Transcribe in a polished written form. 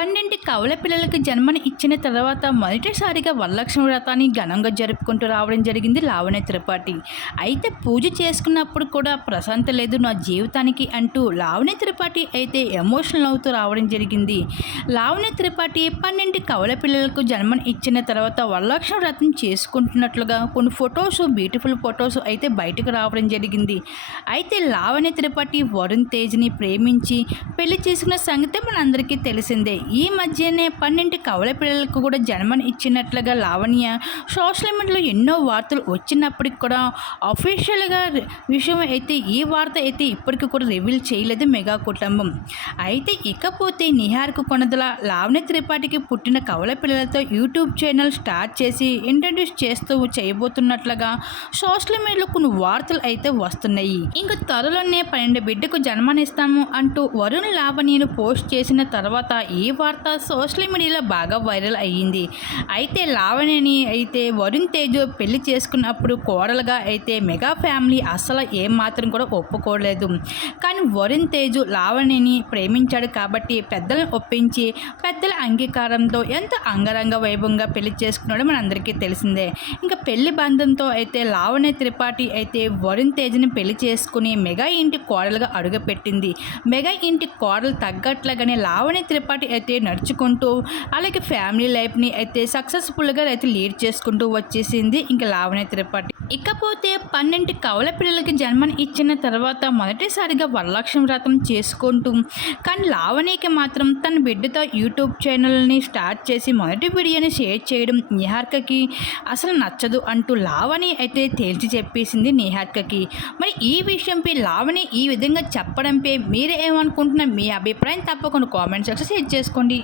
12 కవల పిల్లలకు జన్మని ఇచ్చిన తర్వాత మొదటిసారిగా వరలక్ష్మి వ్రతాన్ని ఘనంగా జరుపుకుంటూ రావడం జరిగింది లావణ్య త్రిపాఠి. అయితే పూజ చేసుకున్నప్పుడు కూడా ప్రశాంతత లేదు నా జీవితానికి అంటూ లావణ్య త్రిపాఠి అయితే ఎమోషనల్ అవుతూ రావడం జరిగింది. లావణ్య త్రిపాఠి 12 కవల పిల్లలకు జన్మని ఇచ్చిన తర్వాత వరలక్ష్మి వ్రతం చేసుకుంటున్నట్లుగా కొన్ని ఫొటోస్, బ్యూటిఫుల్ ఫొటోస్ అయితే బయటకు రావడం జరిగింది. అయితే లావణ్య త్రిపాఠి వరుణ్ తేజ్ని ప్రేమించి పెళ్లి చేసుకున్న సంగతి మనందరికీ తెలిసిందే. ఈ మధ్యనే 12 కవల పిల్లలకు కూడా జన్మని ఇచ్చినట్లుగా లావణ్య సోషల్ మీడియాలో ఎన్నో వార్తలు వచ్చినప్పటికి కూడా అఫీషియల్గా విషయం అయితే ఈ వార్త అయితే ఇప్పటికీ కూడా రివీల్ చేయలేదు మెగా కుటుంబం. అయితే ఇకపోతే నిహారిక కొనదల లావణ్య త్రిపాఠికి పుట్టిన కవల పిల్లలతో యూట్యూబ్ ఛానల్ స్టార్ట్ చేసి ఇంట్రడ్యూస్ చేస్తూ చేయబోతున్నట్లుగా సోషల్ మీడియాలో కొన్ని వార్తలు అయితే వస్తున్నాయి. ఇంకా త్వరలోనే 12 బిడ్డకు జన్మనిస్తాము అంటూ వరుణ్ లావణ్యను పోస్ట్ చేసిన తర్వాత ఈ వార్త సోషల్ మీడియాలో బాగా వైరల్ అయ్యింది. అయితే లావణ్యని అయితే వరుణ్ తేజ్ పెళ్లి చేసుకున్నప్పుడు కోడలుగా అయితే మెగా ఫ్యామిలీ అస్సలు ఏమాత్రం కూడా ఒప్పుకోలేదు. కానీ వరుణ్ తేజ్ లావణ్యని ప్రేమించాడు కాబట్టి పెద్దలను ఒప్పించి పెద్దల అంగీకారంతో ఎంత అంగరంగ వైభవంగా పెళ్లి చేసుకున్నాడో మనందరికీ తెలిసిందే. ఇంకా పెళ్లి బంధంతో అయితే లావణ్య త్రిపాఠి అయితే వరుణ్ తేజ్ని పెళ్లి చేసుకుని మెగా ఇంటి కోడలుగా అడుగుపెట్టింది. మెగా ఇంటి కోడలు తగ్గట్లుగానే లావణ్య త్రిపాఠి అయితే నడుచుకుంటూ అలాగే ఫ్యామిలీ లైఫ్ని అయితే సక్సెస్ఫుల్గా అయితే లీడ్ చేసుకుంటూ వచ్చేసింది ఇంకా లావణ్య త్రిపాఠి. ఇకపోతే 12 కవల పిల్లలకి జన్మని ఇచ్చిన తర్వాత మొదటిసారిగా వరలక్ష్మి వ్రతం చేసుకుంటూ కానీ లావణ్యకి మాత్రం తన బిడ్డతో యూట్యూబ్ ఛానల్ని స్టార్ట్ చేసి మొదటి వీడియోని షేర్ చేయడం నిహారికకి అసలు నచ్చదు అంటూ లావణ్య అయితే తేల్చి చెప్పేసింది నిహారికకి. మరి ఈ విషయంపై లావణ్య ఈ విధంగా చెప్పడంపై మీరేమనుకుంటున్నా మీ అభిప్రాయం తప్పకుండా కామెంట్ సెక్షన్ షేర్ చేసుకోండి.